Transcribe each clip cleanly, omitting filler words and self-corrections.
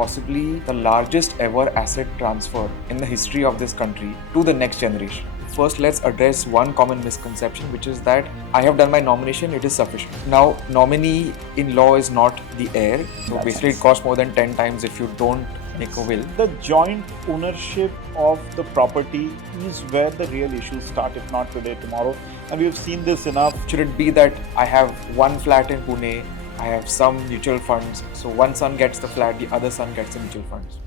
possibly the largest ever asset transfer in the history of this country to the next generation. First, let's address one common misconception, which is that I have done my nomination, it is sufficient. Now, nominee in law is not the heir. So basically, it costs more than 10 times if you don't make a will. The joint ownership of the property is where the real issues start, if not today, tomorrow. And we've seen this enough. Should it be that I have one flat in Pune, I have some mutual funds, so one son gets the flat, the other son gets the mutual funds?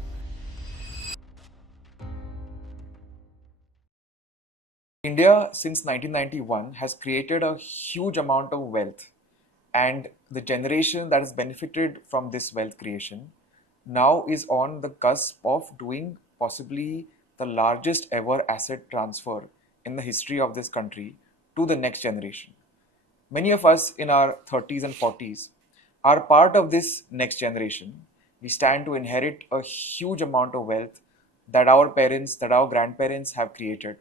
India since 1991 has created a huge amount of wealth, and the generation that has benefited from this wealth creation now is on the cusp of doing possibly the largest ever asset transfer in the history of this country to the next generation. Many of us in our 30s and 40s are part of this next generation. We stand to inherit a huge amount of wealth that our parents, that our grandparents have created.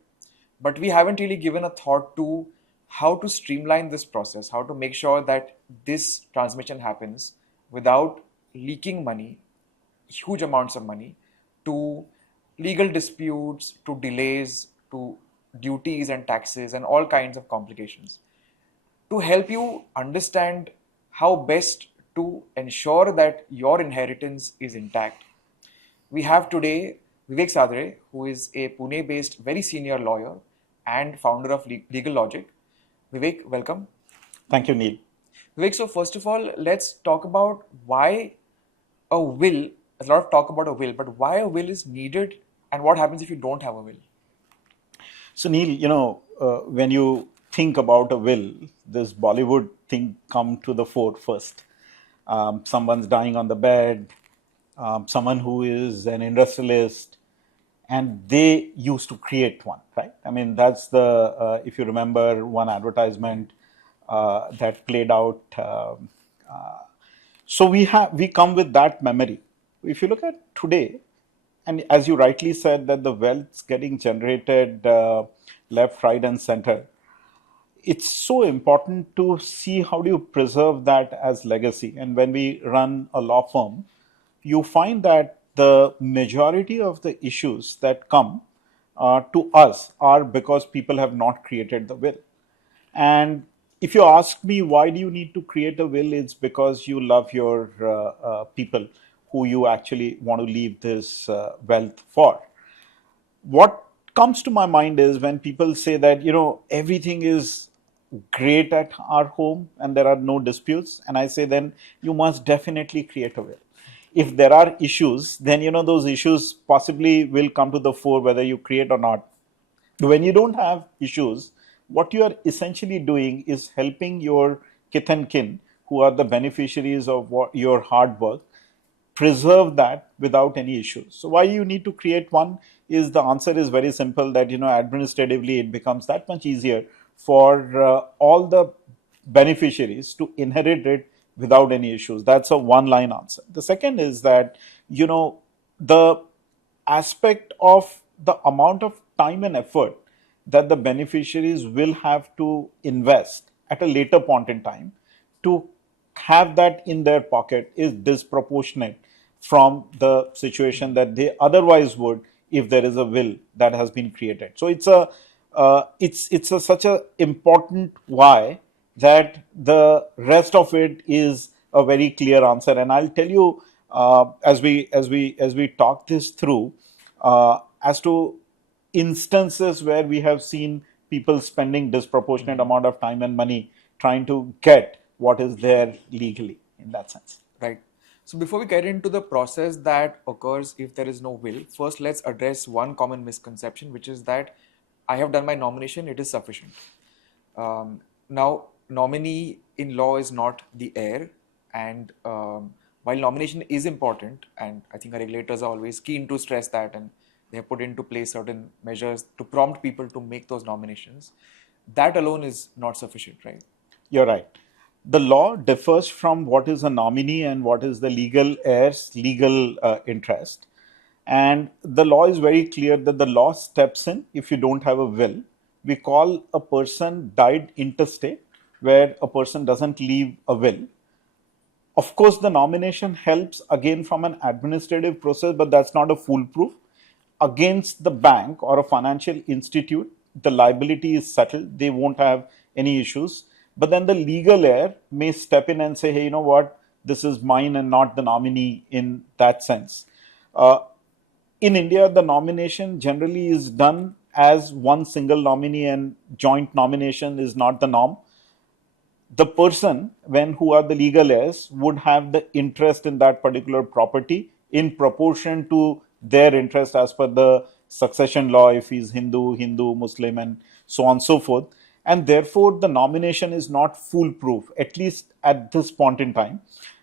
But we haven't really given a thought to how to streamline this process, how to make sure that this transmission happens without leaking money, huge amounts of money, to legal disputes, to delays, to duties and taxes and all kinds of complications. To help you understand how best to ensure that your inheritance is intact, we have today Vivek Sadhale, who is a Pune-based very senior lawyer and founder of LegaLogic. Vivek, welcome. Thank you, Neil. Vivek, so first of all, let's talk about why a will, there's a lot of talk about a will, but why a will is needed and what happens if you don't have a will? So, Neil, when you think about a will, this Bollywood thing come to the fore first. Someone's dying on the bed, someone who is an industrialist, and they used to create one, right? I mean, that's if you remember one advertisement that played out. So we come with that memory. If you look at today, and as you rightly said, that the wealth's getting generated left, right, and center. It's so important to see how do you preserve that as legacy. And when we run a law firm, you find that the majority of the issues that come to us are because people have not created the will. And if you ask me, why do you need to create a will? It's because you love your people who you actually want to leave this wealth for. What comes to my mind is when people say that, everything is great at our home and there are no disputes. And I say, then you must definitely create a will. If there are issues, then, those issues possibly will come to the fore whether you create or not. When you don't have issues, what you are essentially doing is helping your kith and kin, who are the beneficiaries of your hard work, preserve that without any issues. So why you need to create one is the answer is very simple, that administratively it becomes that much easier for all the beneficiaries to inherit it without any issues. That's a one-line answer. The second is that the aspect of the amount of time and effort that the beneficiaries will have to invest at a later point in time to have that in their pocket is disproportionate from the situation that they otherwise would if there is a will that has been created. So it's such a important why that the rest of it is a very clear answer. And I'll tell you as we talk this through as to instances where we have seen people spending disproportionate amount of time and money trying to get what is there legally in that sense. Right. So before we get into the process that occurs if there is no will, first let's address one common misconception, which is that I have done my nomination, it is sufficient. Now, nominee in law is not the heir, and while nomination is important, and I think our regulators are always keen to stress that, and they have put into place certain measures to prompt people to make those nominations, that alone is not sufficient, right? You're right. The law differs from what is a nominee and what is the legal heir's legal interest. And the law is very clear that the law steps in if you don't have a will. We call a person died intestate, where a person doesn't leave a will. Of course, the nomination helps again from an administrative process, but that's not a foolproof. Against the bank or a financial institute, the liability is settled. They won't have any issues. But then the legal heir may step in and say, hey, you know what? This is mine and not the nominee in that sense. Uh, in India, the nomination generally is done as one single nominee, and joint nomination is not the norm. The person when who are the legal heirs would have the interest in that particular property in proportion to their interest as per the succession law, if he's Hindu, Muslim, and so on and so forth. And therefore the nomination is not foolproof, at least at this point in time,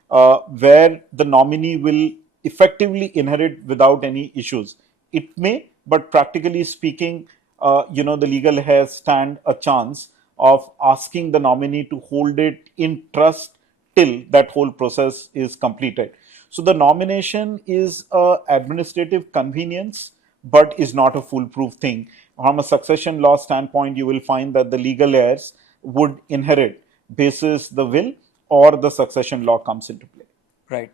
where the nominee will effectively inherit without any issues. It may, but practically speaking, the legal heirs stand a chance of asking the nominee to hold it in trust till that whole process is completed. So the nomination is a administrative convenience, but is not a foolproof thing. From a succession law standpoint, you will find that the legal heirs would inherit basis the will, or the succession law comes into play. Right.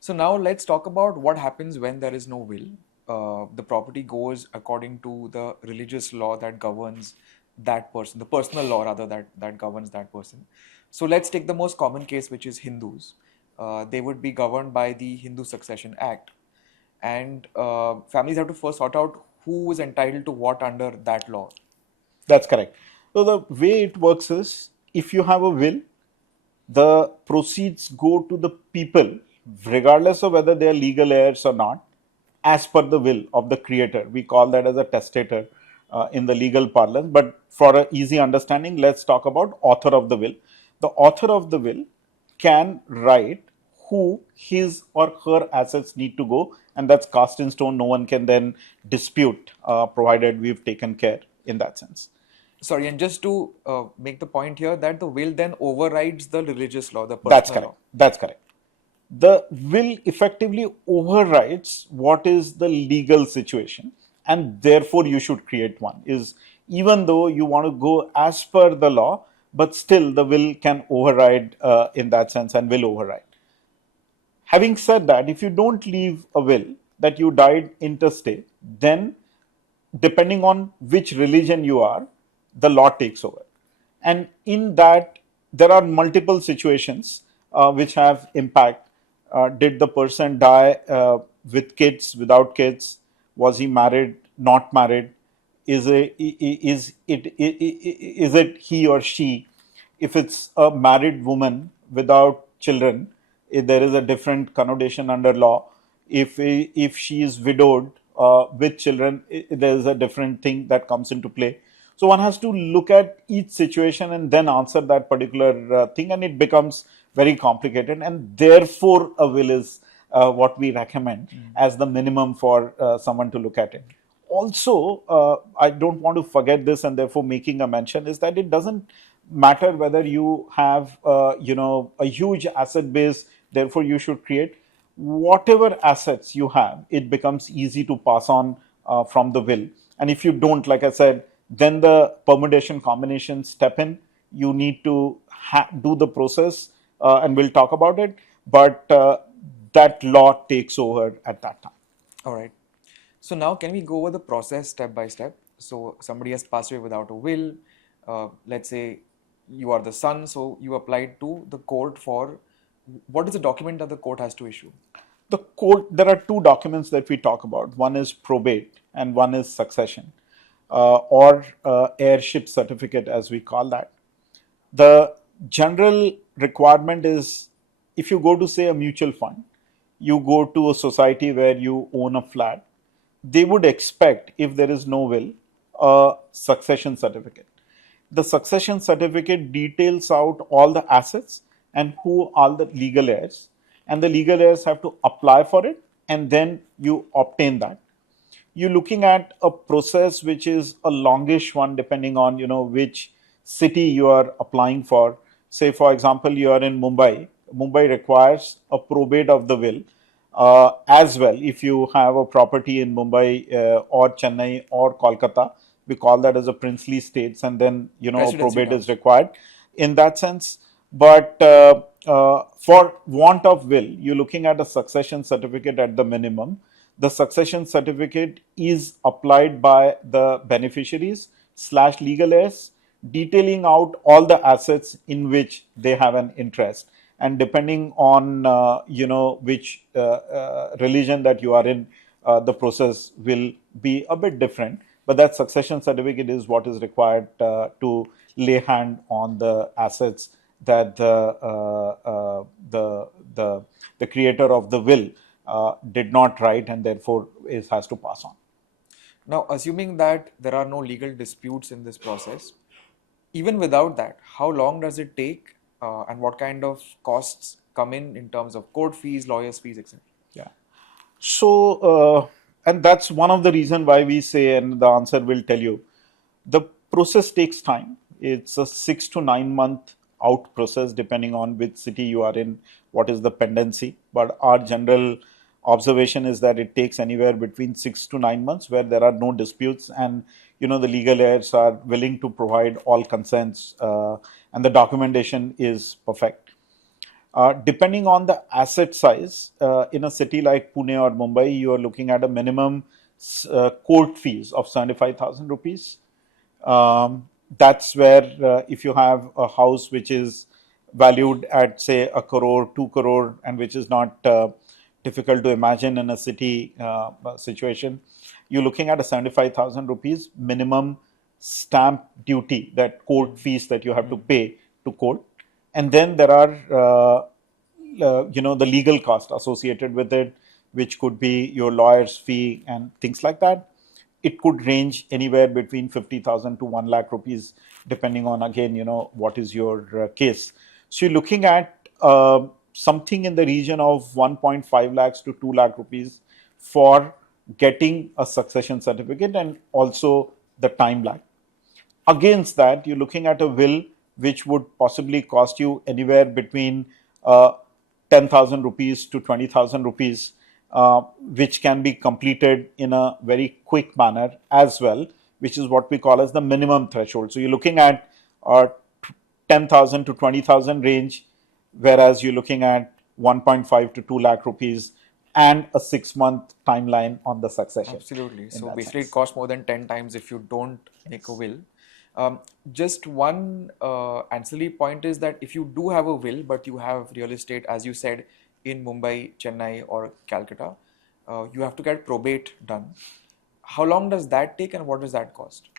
So now let's talk about what happens when there is no will. The property goes according to the religious law that governs that person, the personal law rather that governs that person. So let's take the most common case, which is Hindus. They would be governed by the Hindu Succession Act, and families have to first sort out who is entitled to what under that law. That's correct. So the way it works is, if you have a will, the proceeds go to the people, regardless of whether they are legal heirs or not, as per the will of the creator. We call that as a testator in the legal parlance. But for an easy understanding, let's talk about author of the will. The author of the will can write who his or her assets need to go, and that's cast in stone. No one can then dispute, provided we've taken care in that sense. Sorry, and just to make the point here that the will then overrides the religious law, the That's personal correct. law. That's correct. The will effectively overrides what is the legal situation, and therefore you should create one. Is, even though you want to go as per the law, but still the will can override in that sense, and will override. Having said that, if you don't leave a will that you died intestate, then depending on which religion you are, the law takes over. And in that, there are multiple situations which have impact. Did the person die with kids, without kids? Was he married, not married? Is it he or she? If it's a married woman without children, there is a different connotation under law. If she is widowed with children, there is a different thing that comes into play. So one has to look at each situation and then answer that particular thing, and it becomes very complicated. And therefore, a will is what we recommend as the minimum for someone to look at it. Also, I don't want to forget this, and therefore making a mention is that it doesn't matter whether you have a huge asset base. Therefore, you should create whatever assets you have. It becomes easy to pass on from the will. And if you don't, like I said, then the permutation combinations step in. You need to do the process, and we'll talk about it. But that law takes over at that time. All right. So now can we go over the process step by step? So somebody has passed away without a will. Let's say you are the son, so you applied to the court for what is the document that the court has to issue? The court, there are two documents that we talk about. One is probate and one is succession, or heirship certificate, as we call that. The general requirement is, if you go to, say, a mutual fund, you go to a society where you own a flat, they would expect, if there is no will, a succession certificate. The succession certificate details out all the assets and who are the legal heirs, and the legal heirs have to apply for it, and then you obtain that. You're looking at a process which is a longish one, depending on which city you are applying for. Say, for example, you are in Mumbai. Mumbai requires a probate of the will as well. If you have a property in Mumbai or Chennai or Kolkata, we call that as a princely states, and then a Residency probate is towns. required in that sense. But for want of will, you're looking at a succession certificate at the minimum. The succession certificate is applied by the beneficiaries slash legal heirs, detailing out all the assets in which they have an interest. And depending on which religion that you are in, the process will be a bit different. But that succession certificate is what is required to lay hand on the assets that the creator of the will did not write, and therefore has to pass on. Now, assuming that there are no legal disputes in this process, even without that, how long does it take, and what kind of costs come in terms of court fees, lawyers' fees, etc.? Yeah. So, and that's one of the reason why we say, and the answer will tell you, the process takes time. It's a 6 to 9 month out process, depending on which city you are in, what is the pendency. But our general observation is that it takes anywhere between 6 to 9 months, where there are no disputes, and the legal heirs are willing to provide all consents, and the documentation is perfect. Depending on the asset size, in a city like Pune or Mumbai, you are looking at a minimum court fees of 75,000 rupees. That's where, if you have a house which is valued at, say, a crore, 2 crore, and which is not difficult to imagine in a city situation, you're looking at a 75,000 rupees minimum stamp duty, that court fees that you have to pay to court. And then there are the legal cost associated with it, which could be your lawyer's fee and things like that. It could range anywhere between 50,000 to 1 lakh rupees, depending on, again, what is your case. So you're looking at something in the region of 1.5 lakhs to 2 lakh rupees for getting a succession certificate, and also the time lag. Against that, you're looking at a will which would possibly cost you anywhere between 10,000 rupees to 20,000 rupees, which can be completed in a very quick manner as well, which is what we call as the minimum threshold. So you're looking at 10,000 to 20,000 range, whereas you're looking at 1.5 to 2 lakh rupees and a 6 month timeline on the succession. Absolutely. So basically, it costs more than 10 times if you don't make a will. Just one ancillary point is that if you do have a will, but you have real estate, as you said, in Mumbai, Chennai, or Calcutta, you have to get probate done. How long does that take, and what does that cost?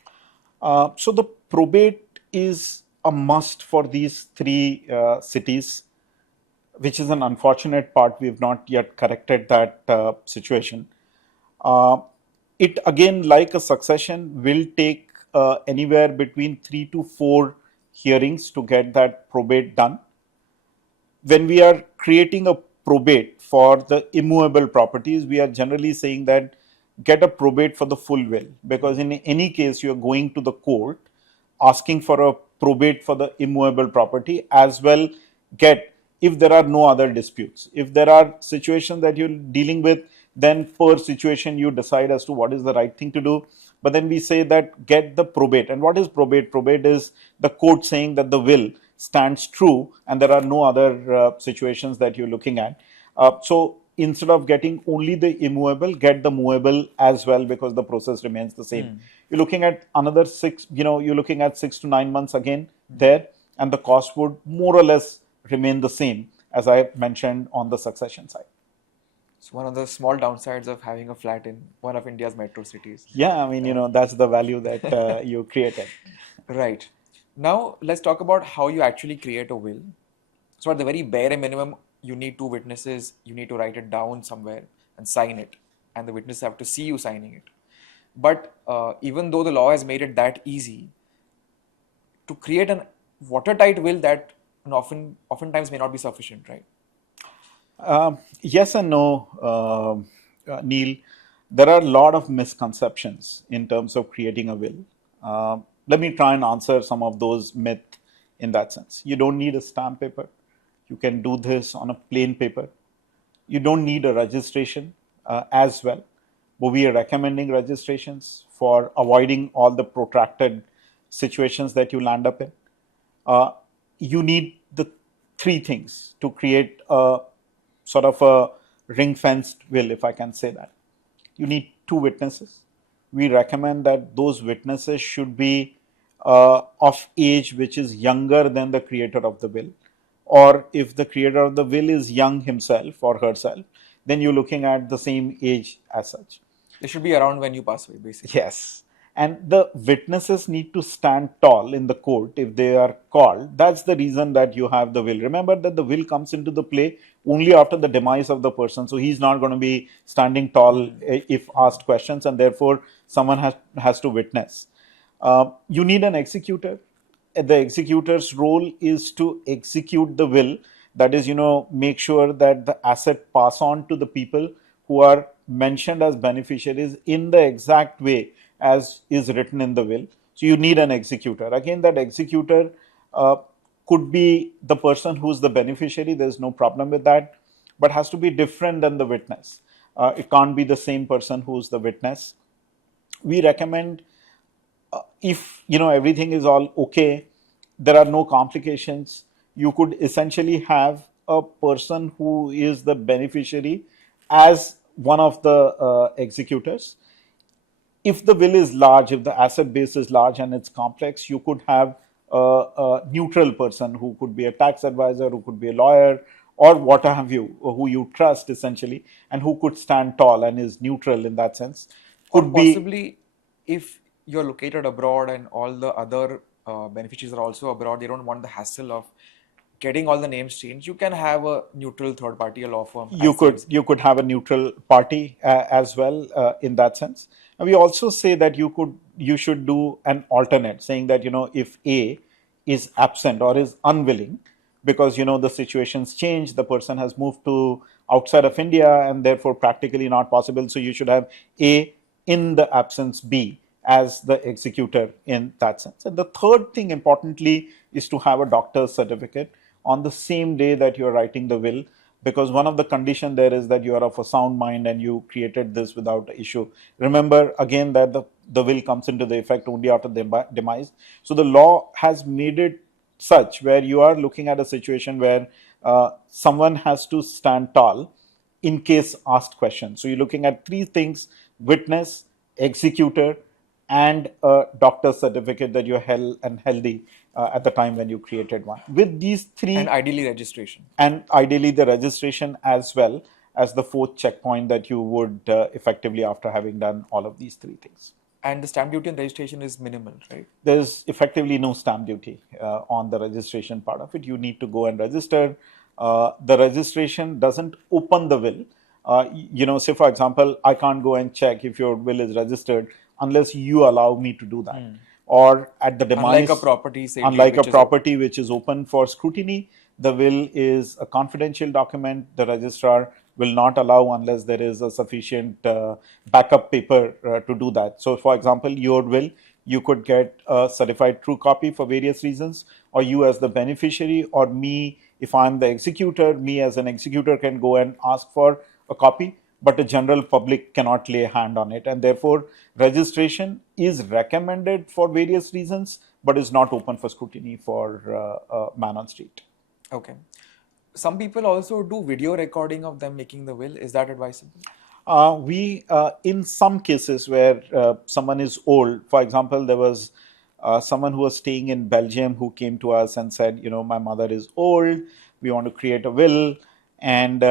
So the probate is a must for these three cities, which is an unfortunate part. We have not yet corrected that situation. It, again, like a succession, will take anywhere between 3 to 4 hearings to get that probate done. When we are creating a probate for the immovable properties, we are generally saying that get a probate for the full will, because in any case you are going to the court asking for a probate for the immovable property as well. Get, if there are no other disputes, if there are situations that you're dealing with, then per situation you decide as to what is the right thing to do. But then we say that get the probate. And what is probate? Probate is the court saying that the will stands true and there are no other situations that you're looking at. So instead of getting only the immovable, get the movable as well, because the process remains the same. You're looking at another you're looking at 6 to 9 months again there, and the cost would more or less remain the same as I mentioned on the succession side. It's one of the small downsides of having a flat in one of India's metro cities. Yeah, I mean, that's the value that you created. Right. Now, let's talk about how you actually create a will. So at the very bare minimum, you need 2 witnesses, you need to write it down somewhere and sign it, and the witnesses have to see you signing it. But even though the law has made it that easy, to create an watertight will, that oftentimes may not be sufficient, right? Yes and no, Neil. There are a lot of misconceptions in terms of creating a will. Let me try and answer some of those myths in that sense. You don't need a stamp paper. You can do this on a plain paper. You don't need a registration as well. But we are recommending registrations for avoiding all the protracted situations that you land up in. You need the three things to create a sort of a ring-fenced will, if I can say that. You need two witnesses. We recommend that those witnesses should be of age which is younger than the creator of the will. Or if the creator of the will is young himself or herself, then you're looking at the same age as such. They should be around when you pass away, basically. Yes. And the witnesses need to stand tall in the court if they are called. That's the reason that you have the will. Remember that the will comes into the play only after the demise of the person. So he's not going to be standing tall if asked questions, and therefore someone has to witness. You need an executor. The executor's role is to execute the will. That is, make sure that the asset pass on to the people who are mentioned as beneficiaries in the exact way as is written in the will. So you need an executor. Again, that executor could be the person who's the beneficiary. There's no problem with that, but has to be different than the witness. It can't be the same person who's the witness. We recommend if everything is all okay, there are no complications, you could essentially have a person who is the beneficiary as one of the executors. If the will is large, if the asset base is large and it's complex, you could have a neutral person who could be a tax advisor, who could be a lawyer, or what have you, who you trust essentially, and who could stand tall and is neutral in that sense. Or possibly, if you're located abroad and all the other beneficiaries are also abroad, they don't want the hassle of getting all the names changed. You can have a neutral third party, a law firm. You could have a neutral party as well in that sense. And we also say that you should do an alternate, saying that if A is absent or is unwilling, because the situations change, the person has moved to outside of India and therefore practically not possible. So you should have A in the absence B as the executor in that sense. And the third thing, importantly, is to have a doctor's certificate on the same day that you're writing the will, because one of the conditions there is that you are of a sound mind and you created this without issue. Remember again that the will comes into the effect only after the demise. So the law has made it such where you are looking at a situation where someone has to stand tall in case asked questions. So you're looking at three things: witness, executor, and a doctor's certificate that you're healthy at the time when you created one. With these three, and ideally registration. And ideally the registration as well as the fourth checkpoint that you would effectively after having done all of these three things. And the stamp duty and registration is minimal, right? There's effectively no stamp duty on the registration part of it. You need to go and register. The registration doesn't open the will. Say for example, I can't go and check if your will is registered unless you allow me to do that. Or at the demise, unlike a property, say, which is open for scrutiny, the will is a confidential document. The registrar will not allow unless there is a sufficient backup paper to do that. So, for example, your will, you could get a certified true copy for various reasons, or you as the beneficiary, or me, if I'm the executor, me as an executor can go and ask for a copy, but the general public cannot lay a hand on it. And therefore, registration is recommended for various reasons, but is not open for scrutiny for man on street. Okay. Some people also do video recording of them making the will. Is that advisable? In some cases where someone is old, for example, there was someone who was staying in Belgium who came to us and said, my mother is old, we want to create a will. And,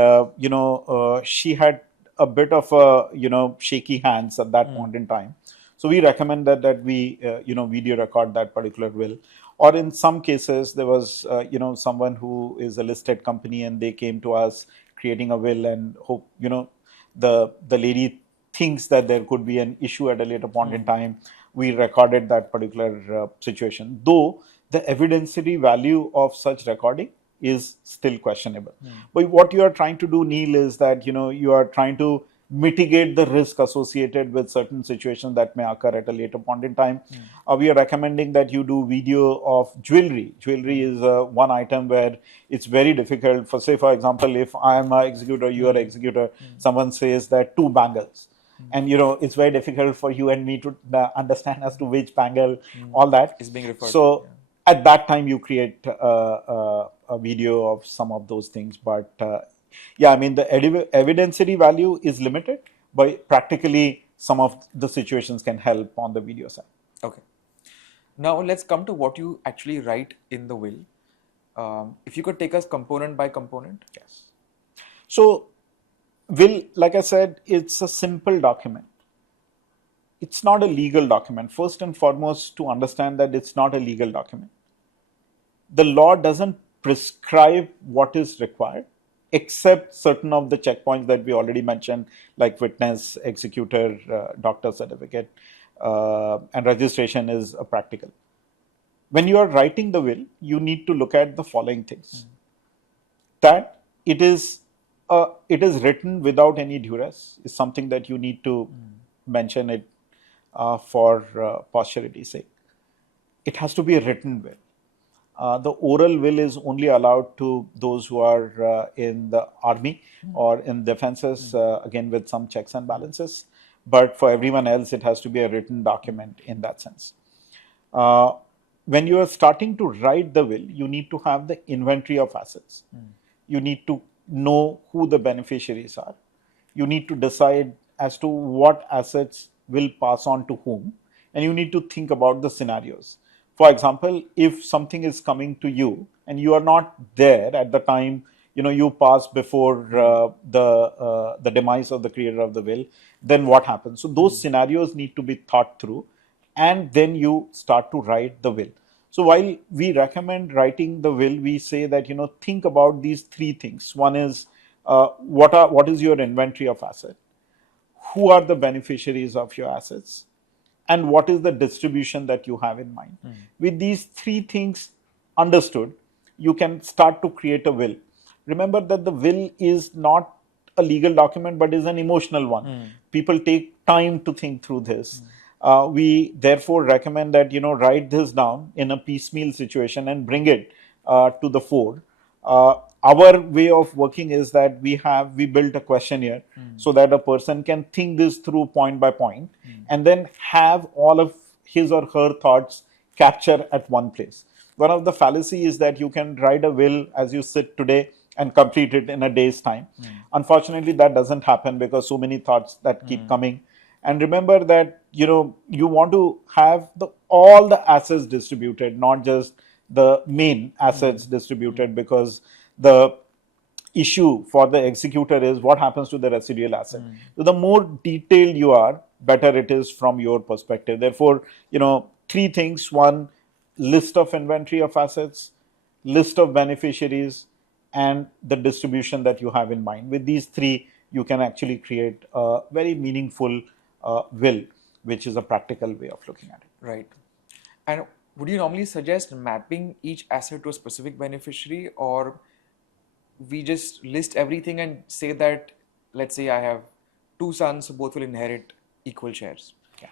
she had a bit of shaky hands at that point in time. So we recommend that we, video record that particular will. Or in some cases, there was, someone who is a listed company and they came to us creating a will and hope, the lady thinks that there could be an issue at a later point in time. We recorded that particular situation, though the evidentiary value of such recording is still questionable. But what you are trying to do, Neil, is that you are trying to mitigate the risk associated with certain situations that may occur at a later point in time. We are recommending that you do video of jewelry. Jewelry is one item where it's very difficult. For example, if I am an executor, you are an executor, someone says that 2 bangles. And it's very difficult for you and me to understand as to which bangle, all that is being referred to. At that time you create a video of some of those things. But yeah, I mean, the evidentiary value is limited, but practically some of the situations can help on the video side. Okay. Now let's come to what you actually write in the will. If you could take us component by component. Yes. So will, like I said, it's a simple document. It's not a legal document. First and foremost, to understand that it's not a legal document. The law doesn't prescribe what is required, except certain of the checkpoints that we already mentioned, like witness, executor, doctor certificate, and registration is a practical. When you are writing the will, you need to look at the following things. That it is written without any duress is something that you need to mention it for posterity's sake. It has to be a written will. The oral will is only allowed to those who are in the army or in defenses, again with some checks and balances. But for everyone else, it has to be a written document in that sense. When you are starting to write the will, you need to have the inventory of assets. You need to know who the beneficiaries are. You need to decide as to what assets will pass on to whom, and you need to think about the scenarios. For example, if something is coming to you and you are not there at the time, you pass before the demise of the creator of the will, then what happens? So those scenarios need to be thought through, and then you start to write the will. So while we recommend writing the will, we say that think about these three things. One is what is your inventory of asset? Who are the beneficiaries of your assets? And what is the distribution that you have in mind? With these three things understood, you can start to create a will. Remember that the will is not a legal document, but is an emotional one. People take time to think through this. We therefore recommend that write this down in a piecemeal situation and bring it to the fore. Our way of working is that we built a questionnaire so that a person can think this through point by point and then have all of his or her thoughts capture at one place. One of the fallacy is that you can write a will as you sit today and complete it in a day's time. Unfortunately, that doesn't happen because so many thoughts that keep coming. And remember that you want to have all the assets distributed, not just the main assets distributed, because the issue for the executor is what happens to the residual asset. So the more detailed you are, better it is from your perspective. Therefore, three things. One, list of inventory of assets, list of beneficiaries, and the distribution that you have in mind. With these three, you can actually create a very meaningful will, which is a practical way of looking at it. Right. And would you normally suggest mapping each asset to a specific beneficiary, or we just list everything and say that, let's say I have two sons, so both will inherit equal shares? Yeah.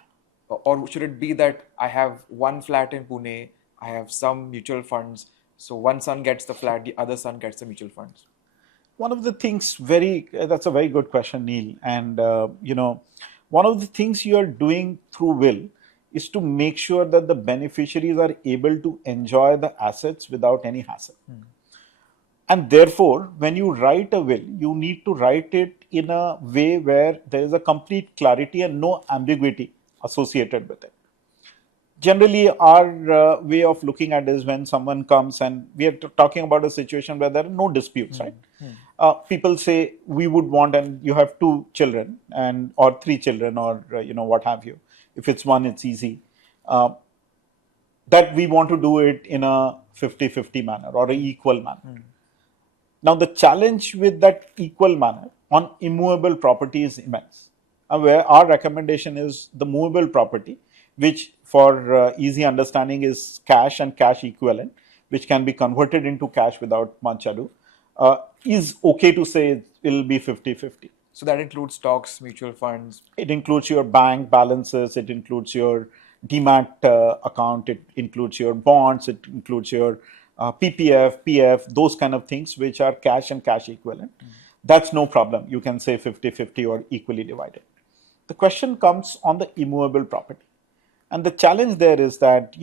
Or should it be that I have one flat in Pune, I have some mutual funds, so one son gets the flat, the other son gets the mutual funds? One of the things that's a very good question, Neil. And, one of the things you are doing through will is to make sure that the beneficiaries are able to enjoy the assets without any hassle. And therefore, when you write a will, you need to write it in a way where there is a complete clarity and no ambiguity associated with it. Generally, our way of looking at it is when someone comes and we are talking about a situation where there are no disputes, right? People say we would want, and you have two children or three children, or what have you. If it's one, it's easy. That we want to do it in a 50-50 manner or an equal manner. Now, the challenge with that equal manner on immovable property is immense. Where our recommendation is the movable property, which for easy understanding is cash and cash equivalent, which can be converted into cash without much ado, is okay to say it will be 50-50. So that includes stocks, mutual funds. It includes your bank balances, it includes your demat account, it includes your bonds, it includes your PPF, PF, those kind of things which are cash and cash equivalent. That's no problem. You can say 50-50 or equally divided. The question comes on the immovable property. And the challenge there is that,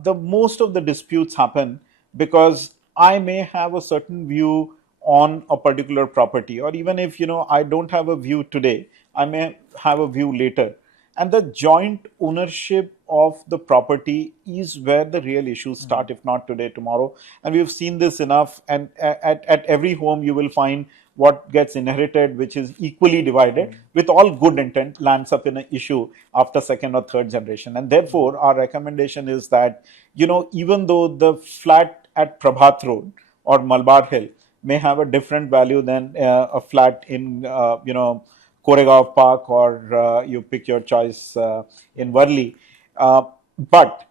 the most of the disputes happen because I may have a certain view on a particular property, or even if I don't have a view today, I may have a view later. And the joint ownership of the property is where the real issues start, if not today, tomorrow. And we've seen this enough. And at every home, you will find what gets inherited, which is equally divided, with all good intent, lands up in an issue after second or third generation. And therefore, our recommendation is that, even though the flat at Prabhat Road or Malabar Hill may have a different value than a flat in, Koregaon Park, or you pick your choice in Worli. But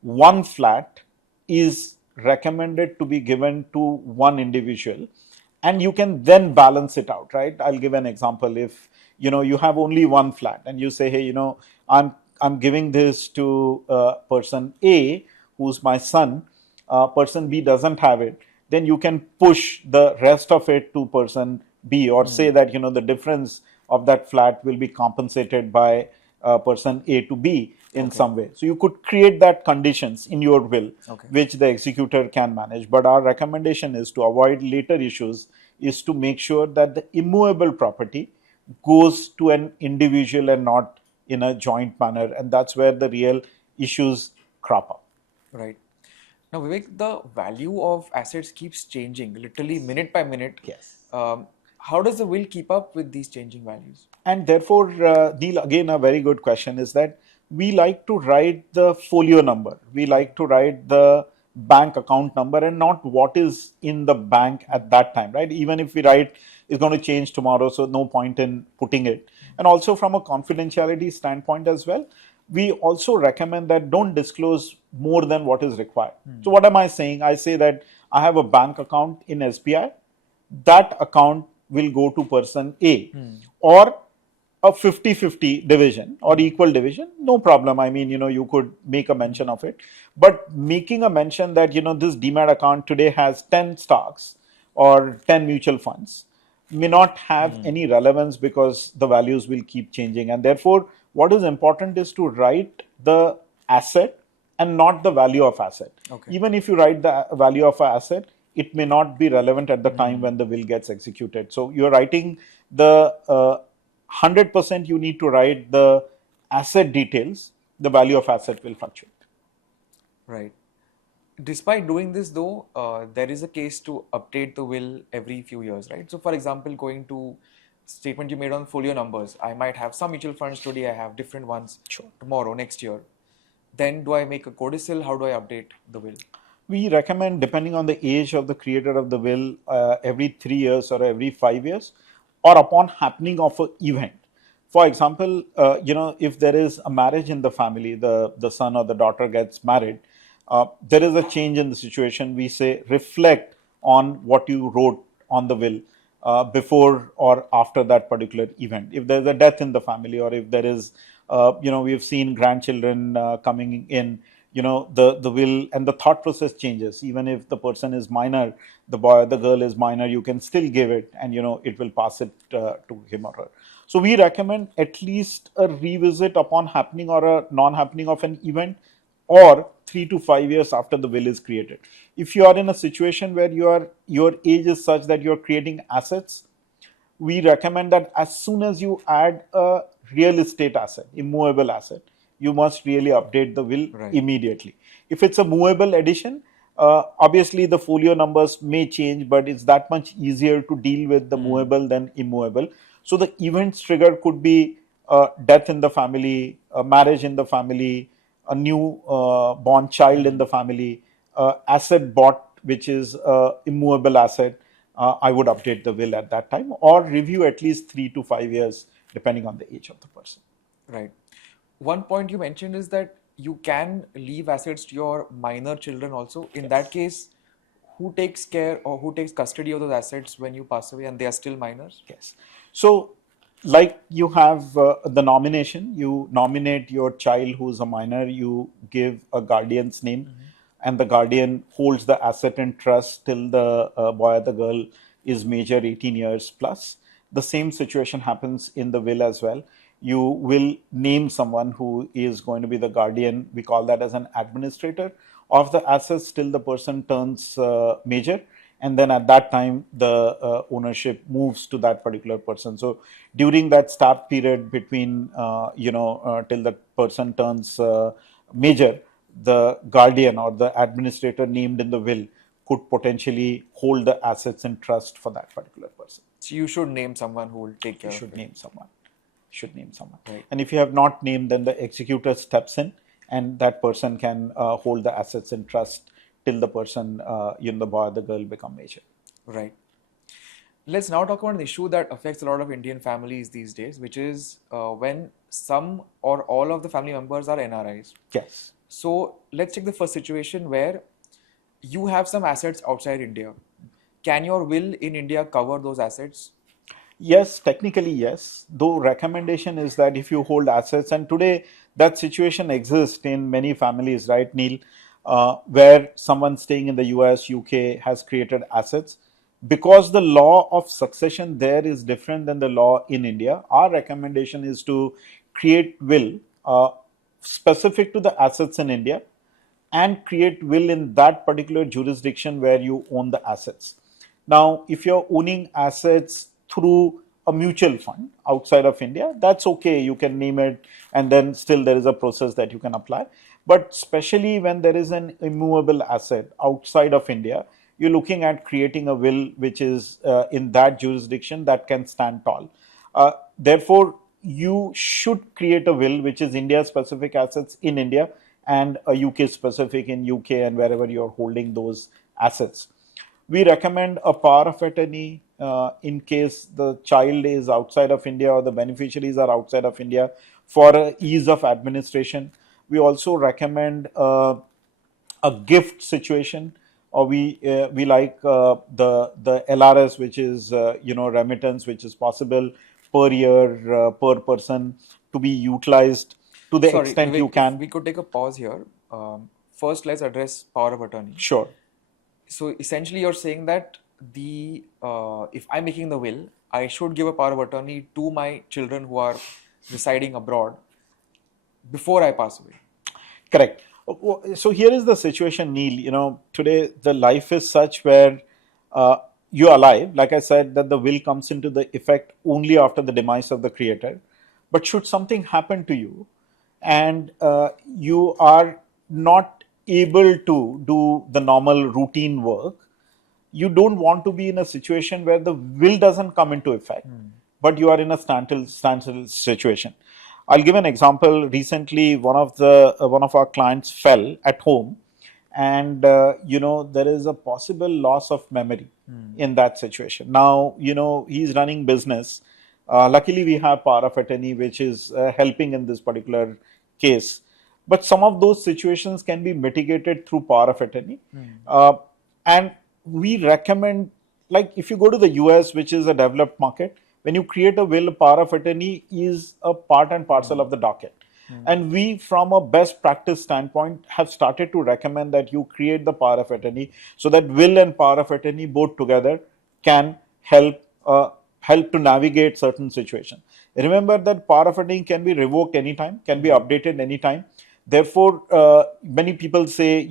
one flat is recommended to be given to one individual, and you can then balance it out, right? I'll give an example. If you have only one flat and you say, hey, I'm giving this to person A, who's my son, person B doesn't have it, then you can push the rest of it to person B, or say that the difference of that flat will be compensated by person A to B in some way. So you could create that conditions in your will, which the executor can manage. But our recommendation is to avoid later issues, is to make sure that the immovable property goes to an individual and not in a joint manner. And that's where the real issues crop up. Right. Now, Vivek, the value of assets keeps changing, literally minute by minute. Yes. How does the will keep up with these changing values? And therefore, Neil, again, a very good question is that we like to write the folio number. We like to write the bank account number and not what is in the bank at that time, right? Even if we write it's going to change tomorrow, so no point in putting it. And also from a confidentiality standpoint as well, we also recommend that don't disclose more than what is required. So what am I saying? I say that I have a bank account in SBI. That account will go to person A, or a 50-50 division or equal division, no problem. I mean, you could make a mention of it, but making a mention that, this demat account today has 10 stocks or 10 mutual funds may not have any relevance, because the values will keep changing. And therefore, what is important is to write the asset and not the value of asset. Even if you write the value of an asset, it may not be relevant at the time when the will gets executed. So you're writing the 100%, you need to write the asset details. The value of asset will fluctuate. Right. Despite doing this, though, there is a case to update the will every few years, right? So, for example, going to statement you made on folio numbers, I might have some mutual funds today, I have different ones tomorrow, next year. Then do I make a codicil? How do I update the will? We recommend, depending on the age of the creator of the will, every 3 years or every 5 years, or upon happening of an event. For example, if there is a marriage in the family, the son or the daughter gets married, there is a change in the situation. We say reflect on what you wrote on the will before or after that particular event. If there's a death in the family, or if there is, we've seen grandchildren coming in, the will and the thought process changes. Even if the person is minor, the boy or the girl is minor, you can still give it, and it will pass it to him or her. So we recommend at least a revisit upon happening or a non-happening of an event, or 3 to 5 years after the will is created. If you are in a situation where your age is such that you are creating assets, we recommend that as soon as you add a real estate asset, immovable asset, you must really update the will immediately. If it's a movable addition, obviously the folio numbers may change, but it's that much easier to deal with the movable than immovable. So the events triggered could be death in the family, a marriage in the family, a new born child in the family, asset bought which is immovable asset. I would update the will at that time, or review at least 3 to 5 years depending on the age of the person. Right. One point you mentioned is that you can leave assets to your minor children also. In that case, who takes care or who takes custody of those assets when you pass away and they are still minors? Yes. So, like you have the nomination, you nominate your child who's a minor, you give a guardian's name, and the guardian holds the asset in trust till the boy or the girl is major, 18 years plus. The same situation happens in the will as well. you will name someone who is going to be the guardian. We call that as an administrator of the assets till the person turns major, and then at that time the ownership moves to that particular person. So during that start period between till the person turns major, the guardian or the administrator named in the will could potentially hold the assets in trust for that particular person. So you should name someone who will take care You of should it. name someone. Should name someone. Right. And if you have not named, then the executor steps in, and that person can hold the assets in trust till the person, the boy or the girl, become major. Right. Let's now talk about an issue that affects a lot of Indian families these days, which is when some or all of the family members are NRIs. Yes. So let's take the first situation where you have some assets outside India. Can your will in India cover those assets? Yes, technically yes. Though recommendation is that if you hold assets, and today that situation exists in many families, right, Neil, where someone staying in the US, UK has created assets. Because the law of succession there is different than the law in India, our recommendation is to create will specific to the assets in India and create will in that particular jurisdiction where you own the assets. Now, if you're owning assets through a mutual fund outside of India, that's okay. You can name it, and then still there is a process that you can apply. But especially when there is an immovable asset outside of India, you're looking at creating a will which is in that jurisdiction that can stand tall. Therefore, you should create a will which is India specific assets in India and a UK specific in UK and wherever you're holding those assets. We recommend a power of attorney in case the child is outside of India or the beneficiaries are outside of India for ease of administration. We also recommend a gift situation, or we like the LRS, which is remittance, which is possible per year per person to be utilized to the Sorry, extent you Vivek, if can. we could take a pause here. First, let's address power of attorney. Sure. So essentially, you're saying that if I'm making the will, I should give a power of attorney to my children who are residing abroad before I pass away. Correct. So here is the situation, Neil. Today the life is such where you're alive. Like I said, that the will comes into the effect only after the demise of the creator. But should something happen to you, and you are not able to do the normal routine work, you don't want to be in a situation where the will doesn't come into effect, but you are in a standstill situation. I'll give an example. Recently, one of our clients fell at home, and there is a possible loss of memory in that situation. Now, he's running business. Luckily, we have power of attorney, which is helping in this particular case. But some of those situations can be mitigated through power of attorney. And we recommend, like if you go to the US, which is a developed market, when you create a will, power of attorney is a part and parcel of the docket. And we, from a best practice standpoint, have started to recommend that you create the power of attorney so that will and power of attorney both together can help to navigate certain situations. Remember that power of attorney can be revoked anytime, can be updated anytime. Therefore, many people say,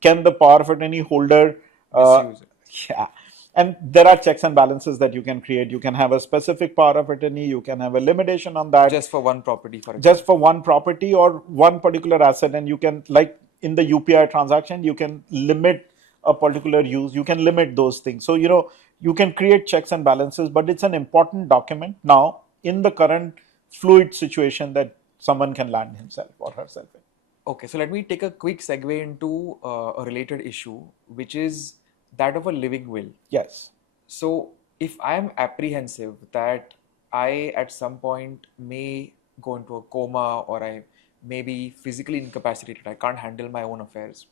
can the power of attorney holder Misuse it. yeah, and there are checks and balances that you can create. You can have a specific power of attorney, you can have a limitation on that, Just for one property, for example. just for one property or one particular asset. And you can, like in the UPI transaction, you can limit a particular use, you can limit those things. So you can create checks and balances, but it's an important document now in the current fluid situation that someone can land himself or herself in. Okay, so let me take a quick segue into a related issue, which is that of a living will. Yes. So if I am apprehensive that I at some point may go into a coma or I may be physically incapacitated, I can't handle my own affairs,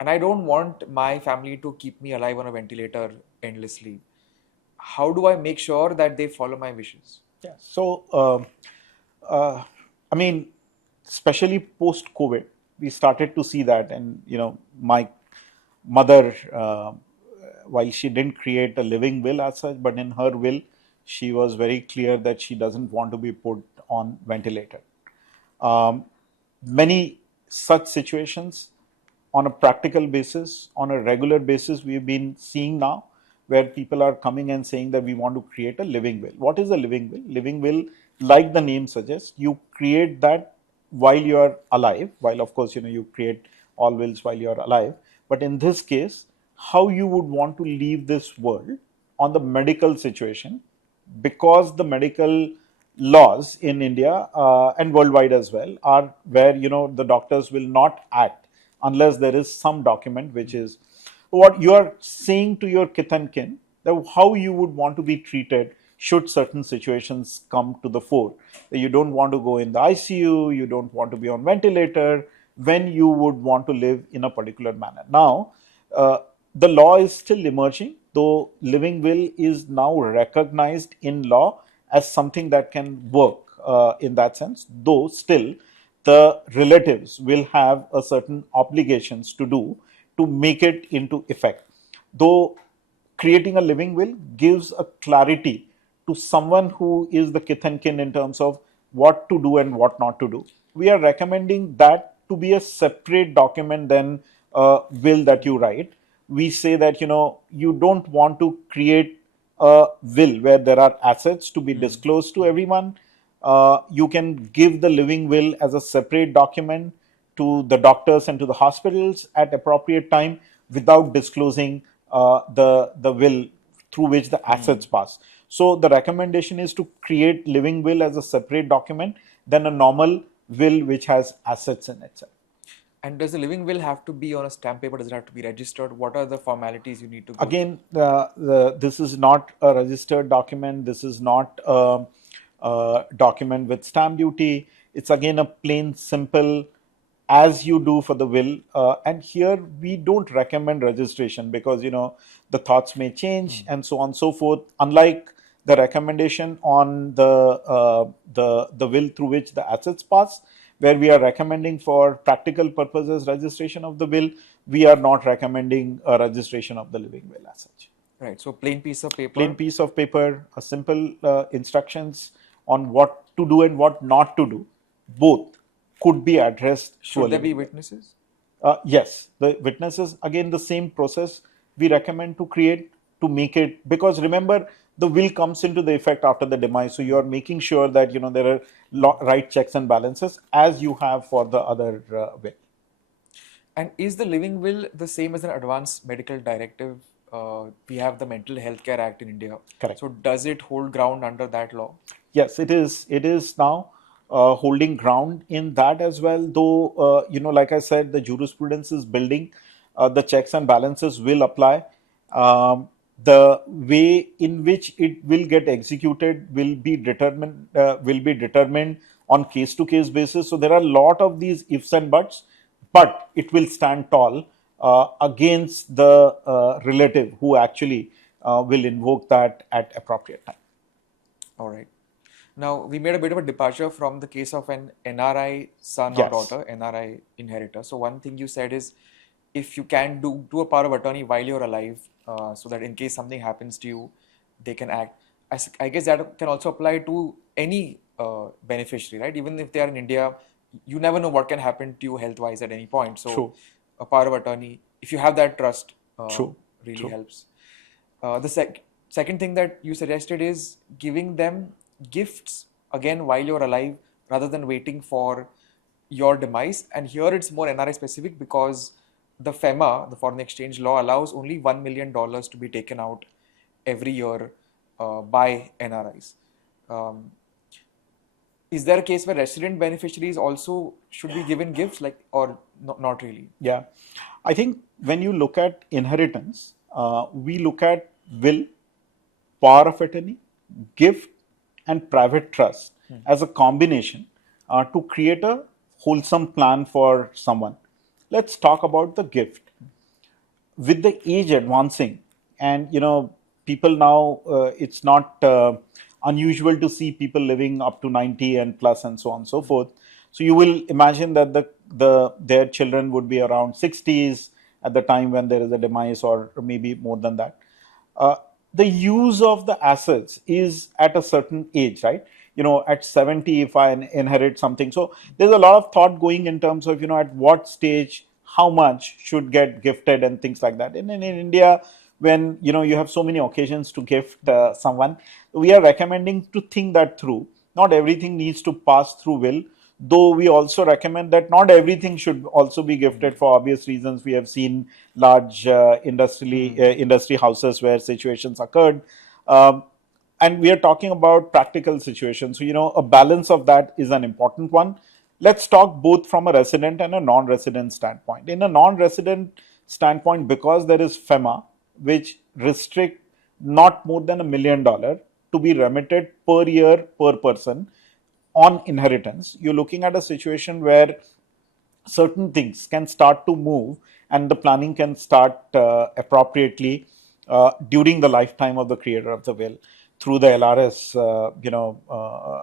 and I don't want my family to keep me alive on a ventilator endlessly, how do I make sure that they follow my wishes? Yeah. So, I mean, especially post COVID, we started to see that. And, my mother, while she didn't create a living will as such, but in her will, she was very clear that she doesn't want to be put on ventilator. Um, Many such situations on a practical basis, on a regular basis, we've been seeing now where people are coming and saying that we want to create a living will. What is a living will? Living will, like the name suggests, you create that while you are alive, while of course, you create all wills while you are alive. But in this case, how you would want to leave this world on the medical situation, because the medical laws in India and worldwide as well are where the doctors will not act unless there is some document which is what you are saying to your kith and kin, that how you would want to be treated should certain situations come to the fore. You don't want to go in the ICU, you don't want to be on ventilator, when you would want to live in a particular manner. Now, uh, the law is still emerging, though living will is now recognized in law as something that can work in that sense, though still the relatives will have a certain obligations to do to make it into effect. Though creating a living will gives a clarity to someone who is the kith and kin in terms of what to do and what not to do. We are recommending that to be a separate document than a will that you write. We say that you don't want to create a will where there are assets to be disclosed to everyone. You can give the living will as a separate document to the doctors and to the hospitals at appropriate time without disclosing the will through which the assets pass. So the recommendation is to create living will as a separate document than a normal will which has assets in itself. And does the living will have to be on a stamp paper? Does it have to be registered? What are the formalities you need to go through? Again, this is not a registered document. This is not a document with stamp duty. It's again a plain, simple, as you do for the will. And here we don't recommend registration because the thoughts may change and so on and so forth. Unlike the recommendation on the will through which the assets pass, where we are recommending for practical purposes registration of the will, we are not recommending a registration of the living will as such. Right. So plain piece of paper. Plain piece of paper, a simple instructions on what to do and what not to do, both could be addressed. Should there be witnesses? Yes, the witnesses, again the same process we recommend to create to make it, because remember the will comes into the effect after the demise, so you are making sure that there are right checks and balances as you have for the other will. And is the living will the same as an advanced medical directive? We have the Mental Health Care Act in India. Correct. So does it hold ground under that law? Yes, it is. It is now holding ground in that as well. Though like I said, the jurisprudence is building. The checks and balances will apply. The way in which it will get executed will be determined. On case-to-case basis. So there are a lot of these ifs and buts, but it will stand tall against the relative who actually will invoke that at appropriate time. All right. Now, we made a bit of a departure from the case of an NRI son or Yes. daughter, NRI inheritor. So one thing you said is if you can do a power of attorney while you're alive, so that in case something happens to you, they can act. I guess that can also apply to any beneficiary, right? Even if they are in India, you never know what can happen to you health-wise at any point. So True. a power of attorney, if you have that trust, True. really True. helps. The second thing that you suggested is giving them gifts again while you're alive rather than waiting for your demise. And here it's more NRI specific because the FEMA, the foreign exchange law, allows only $1 million to be taken out every year by NRIs. Is there a case where resident beneficiaries also should be given gifts, or not really? Yeah, I think when you look at inheritance, we look at will, power of attorney, gift, and private trust as a combination to create a wholesome plan for someone. Let's talk about the gift. With the age advancing, and people now, it's not unusual to see people living up to 90 and plus and so on and so forth. So you will imagine that their children would be around 60s at the time when there is a demise, or maybe more than that. the use of the assets is at a certain age, right? At 70, if I inherit something. So there's a lot of thought going in terms of, at what stage, how much should get gifted and things like that. And in India, when, you have so many occasions to gift someone, we are recommending to think that through. Not everything needs to pass through will, though we also recommend that not everything should also be gifted for obvious reasons. We have seen large industry houses where situations occurred. Um, and we are talking about practical situations. So, a balance of that is an important one. Let's talk both from a resident and a non-resident standpoint. In a non-resident standpoint, because there is FEMA, which restrict not more than $1 million to be remitted per year per person on inheritance, you're looking at a situation where certain things can start to move and the planning can start appropriately during the lifetime of the creator of the will through the LRS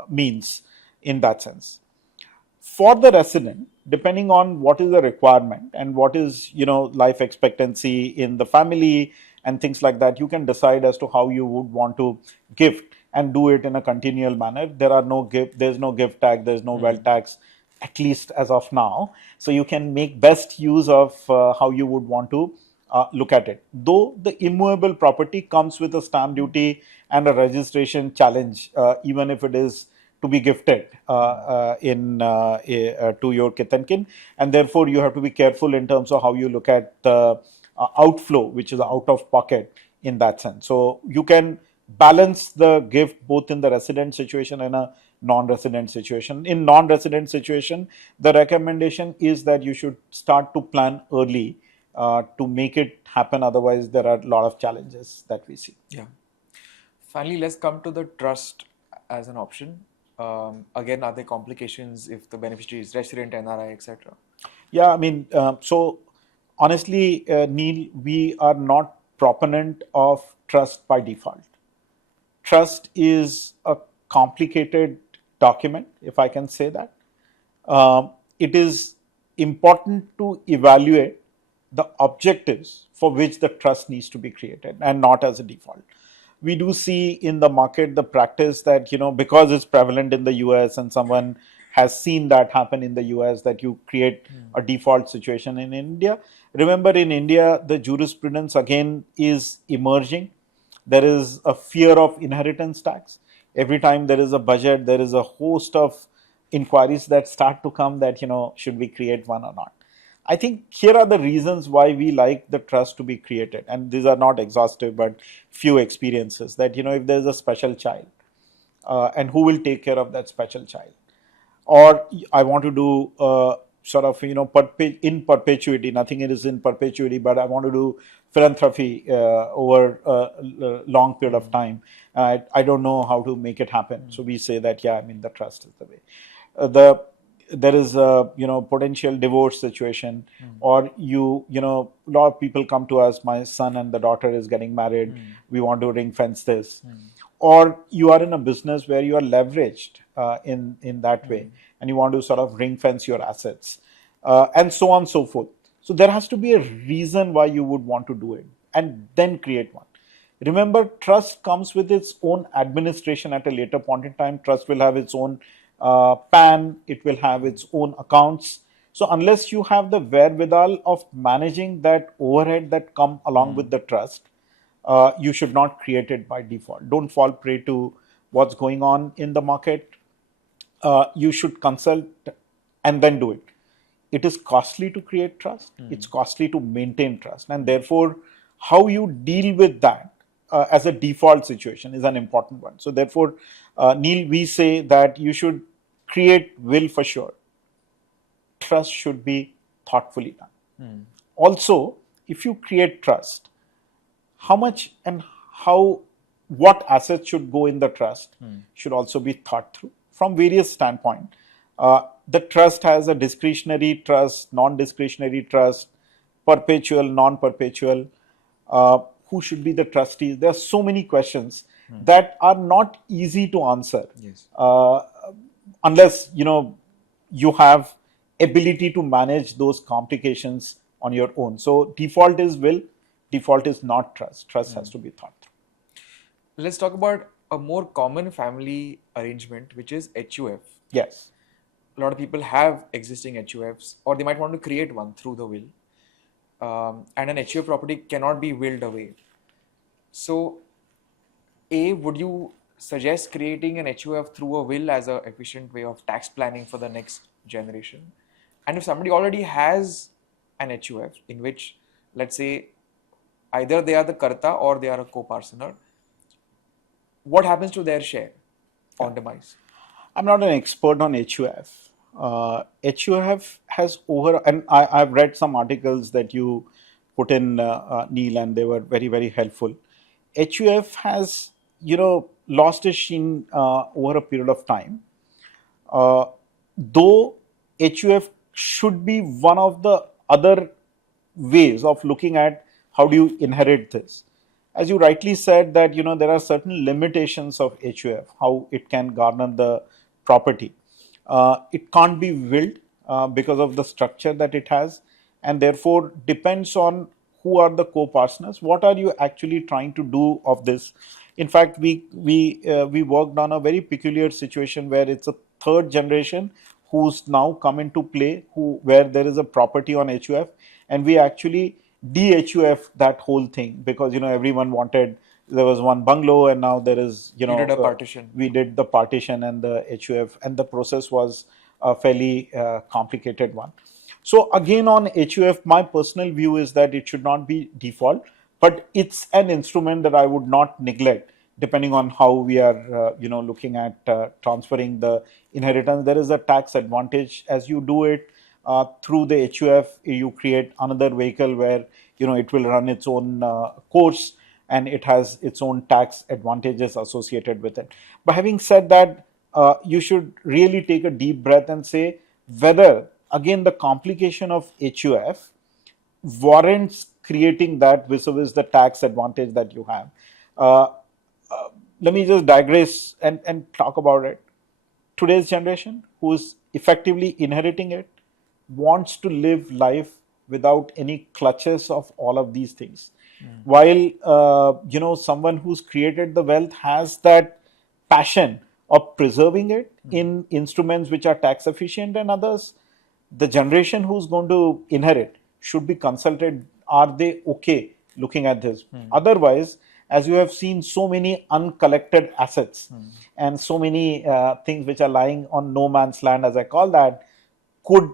means in that sense. For the resident, depending on what is the requirement and what is life expectancy in the family and things like that, you can decide as to how you would want to gift and do it in a continual manner. There's no gift tag, there's no wealth tax, at least as of now. So you can make best use of how you would want to look at it. Though the immovable property comes with a stamp duty and a registration challenge, even if it is to be gifted to your kith and kin, and therefore you have to be careful in terms of how you look at the outflow, which is out of pocket in that sense. So you can balance the gift both in the resident situation and a non-resident situation. In non-resident situation, the recommendation is that you should start to plan early to make it happen. Otherwise, there are a lot of challenges that we see. Yeah. Finally, let's come to the trust as an option. Again, are there complications if the beneficiary is resident, NRI, etc.? Yeah, I mean, so honestly, Neil, we are not proponent of trust by default. Trust is a complicated document, if I can say that. It is important to evaluate the objectives for which the trust needs to be created and not as a default. We do see in the market the practice that, because it's prevalent in the US and someone has seen that happen in the US, that you create a default situation in India. Remember, in India, the jurisprudence again is emerging. There is a fear of inheritance tax. Every time there is a budget, there is a host of inquiries that start to come that, should we create one or not? I think here are the reasons why we like the trust to be created. And these are not exhaustive, but few experiences that, if there's a special child and who will take care of that special child? Or I want to do sort of, in perpetuity, nothing is in perpetuity, but I want to do philanthropy over a long period of time. I don't know how to make it happen. So we say that, the trust is the way. There is a potential divorce situation, or a lot of people come to us, my son and the daughter is getting married, we want to ring fence this. Or you are in a business where you are leveraged in that way, and you want to sort of ring fence your assets, and so on and so forth. So there has to be a reason why you would want to do it, and then create one. Remember, trust comes with its own administration at a later point in time. Trust will have its own PAN, it will have its own accounts. So unless you have the wherewithal of managing that overhead that come along with the trust, you should not create it by default. Don't fall prey to what's going on in the market. You should consult and then do it. It is costly to create trust. It's costly to maintain trust. And therefore, how you deal with that as a default situation is an important one. So therefore, Neil, we say that you should create will for sure. Trust should be thoughtfully done. Also, if you create trust, how much and what assets should go in the trust should also be thought through from various standpoints. The trust has a discretionary trust, non-discretionary trust, perpetual, non-perpetual. Who should be the trustees? There are so many questions that are not easy to answer. Yes. Unless you have ability to manage those complications on your own. So default is will, default is not trust. Trust has to be thought through. Let's talk about a more common family arrangement, which is HUF. Yes. A lot of people have existing HUFs, or they might want to create one through the will. And an HUF property cannot be willed away. So, A, would you suggest creating an HUF through a will as an efficient way of tax planning for the next generation? And if somebody already has an HUF in which, let's say, either they are the karta or they are a co-parsoner, what happens to their share on demise? I'm not an expert on HUF. HUF has and I've read some articles that you put in, Neil, and they were very, very helpful. HUF has, lost its sheen over a period of time. Though HUF should be one of the other ways of looking at how do you inherit this. As you rightly said that there are certain limitations of HUF, how it can garner the property. It can't be willed because of the structure that it has, and therefore depends on who are the co-partners. What are you actually trying to do of this? In fact, we worked on a very peculiar situation where it's a third generation who's now come into play, where there is a property on HUF, and we actually de-HUF that whole thing because everyone wanted. There was one bungalow, and now there is You did a partition. we did the partition and the HUF, and the process was a fairly complicated one. So again, on HUF, my personal view is that it should not be default, but it's an instrument that I would not neglect depending on how we are looking at transferring the inheritance. There is a tax advantage as you do it through the HUF. You create another vehicle where it will run its own course, and it has its own tax advantages associated with it. But having said that, you should really take a deep breath and say whether, again, the complication of HUF warrants creating that vis-a-vis the tax advantage that you have. Let me just digress and talk about it. Today's generation, who is effectively inheriting it, wants to live life without any clutches of all of these things. While someone who's created the wealth has that passion of preserving it in instruments which are tax efficient, and others, the generation who's going to inherit should be consulted. Are they okay looking at this? Otherwise, as you have seen, so many uncollected assets and so many things which are lying on no man's land, as I call that, could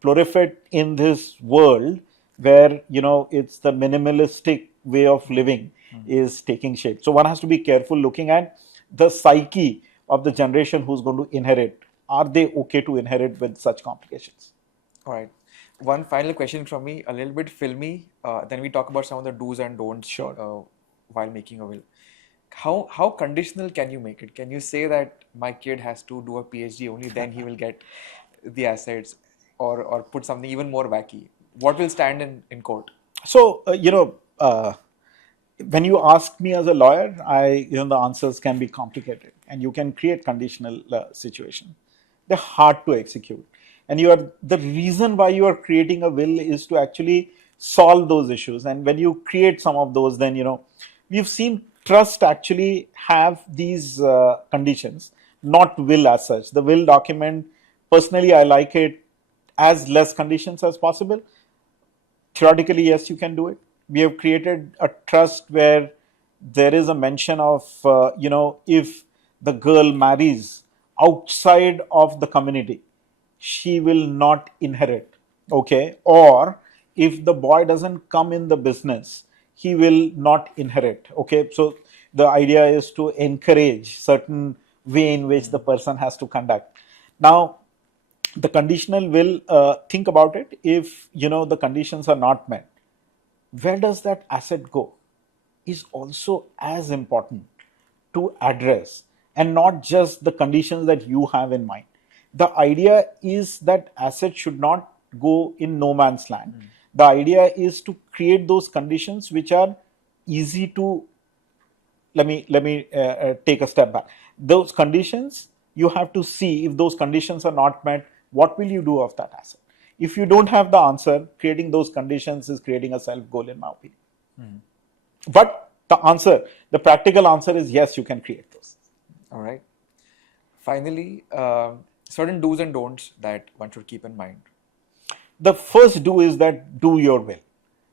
proliferate in this world where it's the minimalistic way of living is taking shape. So one has to be careful looking at the psyche of the generation who's going to inherit. Are they okay to inherit with such complications? All right. One final question from me, a little bit filmy. Then we talk about some of the do's and don'ts. Sure. While making a will. How conditional can you make it? Can you say that my kid has to do a PhD only then he will get the assets, or put something even more wacky? What will stand in court? So when you ask me as a lawyer, the answers can be complicated, and you can create conditional situation. They're hard to execute, and the reason why you are creating a will is to actually solve those issues. And when you create some of those, then we've seen trust actually have these conditions, not will as such. The will document, personally, I like it as less conditions as possible. Theoretically, yes, you can do it. We have created a trust where there is a mention of, if the girl marries outside of the community, she will not inherit. Okay. Or if the boy doesn't come in the business, he will not inherit. Okay. So the idea is to encourage certain way in which the person has to conduct. Now, the conditional will, think about it. If the conditions are not met, where does that asset go is also as important to address, and not just the conditions that you have in mind. The idea is that asset should not go in no man's land. The idea is to create those conditions which are easy to, let me take a step back. Those conditions, you have to see if those conditions are not met, what will you do of that asset? If you don't have the answer, creating those conditions is creating a self goal, in my opinion. But The practical answer is yes, you can create those. All right. Finally, certain do's and don'ts that one should keep in mind. The first do is that do your will.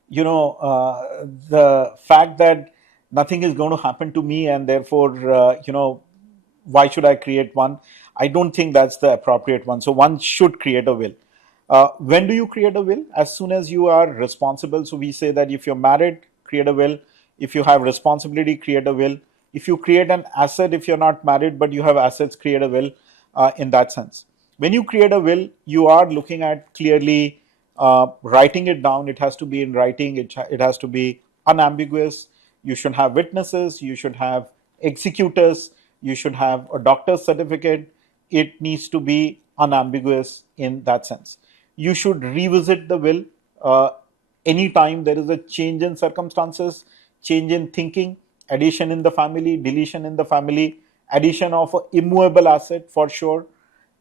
The fact that nothing is going to happen to me and therefore, why should I create one? I don't think that's the appropriate one. So one should create a will. When do you create a will? As soon as you are responsible. So we say that if you're married, create a will. If you have responsibility, create a will. If you create an asset, if you're not married but you have assets, create a will in that sense. When you create a will, you are looking at clearly writing it down. It has to be in writing. It has to be unambiguous. You should have witnesses. You should have executors. You should have a doctor's certificate. It needs to be unambiguous in that sense. You should revisit the will anytime there is a change in circumstances, change in thinking, addition in the family, deletion in the family, addition of an immovable asset for sure.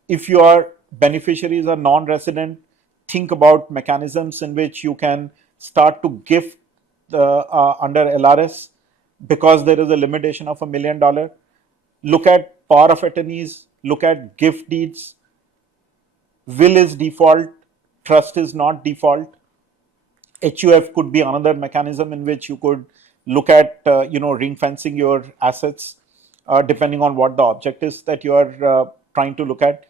If your beneficiaries are non-resident, think about mechanisms in which you can start to gift under LRS because there is a limitation of $1 million. Look at power of attorneys, look at gift deeds. Will is default, trust is not default. HUF could be another mechanism in which you could look at ring fencing your assets depending on what the object is that you are trying to look at.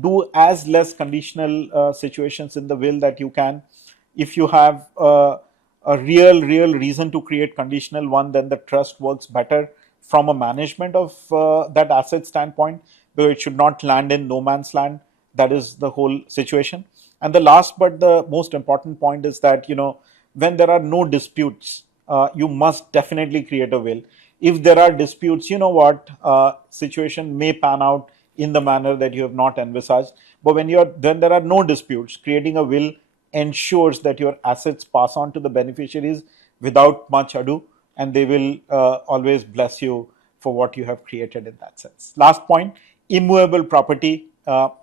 Do as less conditional situations in the will that you can. If you have a real reason to create conditional one, then the trust works better from a management of that asset standpoint, because it should not land in no man's land. That is the whole situation. And the last but the most important point is that when there are no disputes, you must definitely create a will. If there are disputes, situation may pan out in the manner that you have not envisaged. But when there are no disputes, creating a will ensures that your assets pass on to the beneficiaries without much ado, and they will always bless you for what you have created in that sense. Last point, immovable property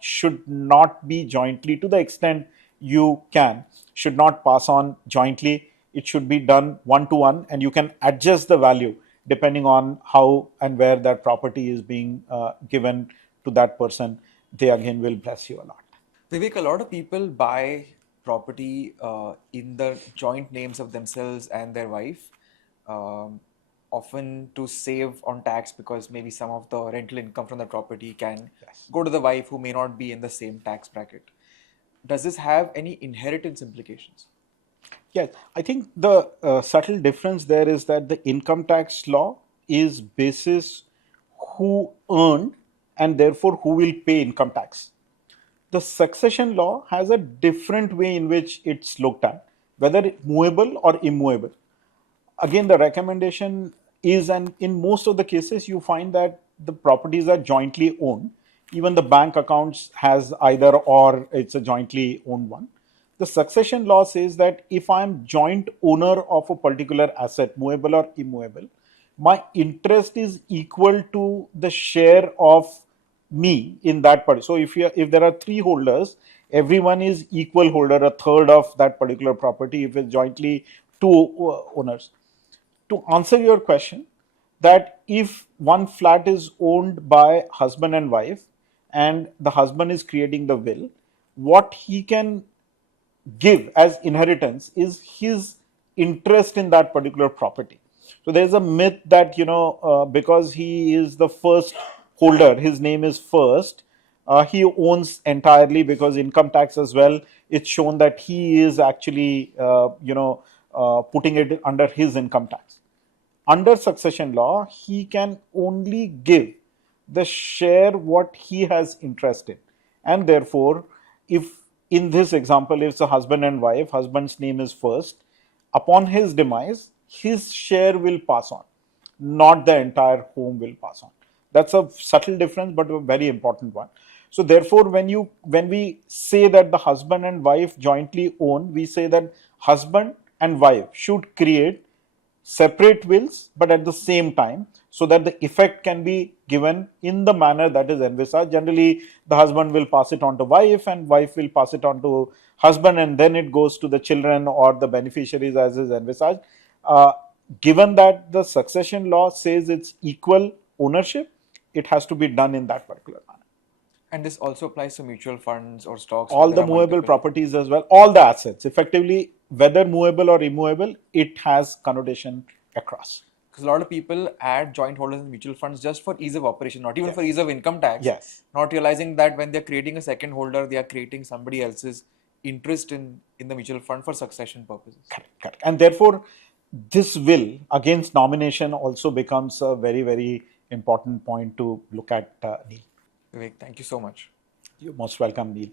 should not be jointly, to the extent you can, should not pass on jointly. It should be done one-to-one, and you can adjust the value depending on how and where that property is being given to that person. They again will bless you a lot. Vivek, a lot of people buy property in the joint names of themselves and their wife, often to save on tax, because maybe some of the rental income from the property can go to the wife who may not be in the same tax bracket. Does this have any inheritance implications? Yes, I think the subtle difference there is that the income tax law is basis who earned and therefore who will pay income tax. The succession law has a different way in which it's looked at, whether it's movable or immovable. Again, the recommendation is, and in most of the cases, you find that the properties are jointly owned. Even the bank accounts has either or, it's a jointly owned one. The succession law says that if I'm joint owner of a particular asset, movable or immovable, my interest is equal to the share of me in that part. So if there are three holders, everyone is equal holder, a third of that particular property if it's jointly two owners. To answer your question, that if one flat is owned by husband and wife and the husband is creating the will, what he can give as inheritance is his interest in that particular property. So there's a myth that because he is the first holder, his name is first, he owns entirely, because income tax as well, it's shown that he is actually putting it under his income tax. Under succession law, he can only give the share what he has interest in, and therefore if in this example, if it's a husband and wife, husband's name is first, upon his demise, his share will pass on, not the entire home will pass on. That's a subtle difference, but a very important one. So therefore, when we say that the husband and wife jointly own, we say that husband and wife should create separate wills, but at the same time, so that the effect can be given in the manner that is envisaged. Generally, the husband will pass it on to wife and wife will pass it on to husband, and then it goes to the children or the beneficiaries as is envisaged. given that the succession law says it's equal ownership, it has to be done in that particular manner. And this also applies to mutual funds or stocks where All there the are movable multiple. properties as well, all the assets, effectively, whether movable or immovable, it has connotation across. Because a lot of people add joint holders in mutual funds just for ease of operation, not even Yes. for ease of income tax. Yes. Not realizing that when they're creating a second holder, they are creating somebody else's interest in the mutual fund for succession purposes. Correct. And therefore, this will against nomination also becomes a very, very important point to look at, Neil. Vivek, thank you so much. You're most welcome, Neil.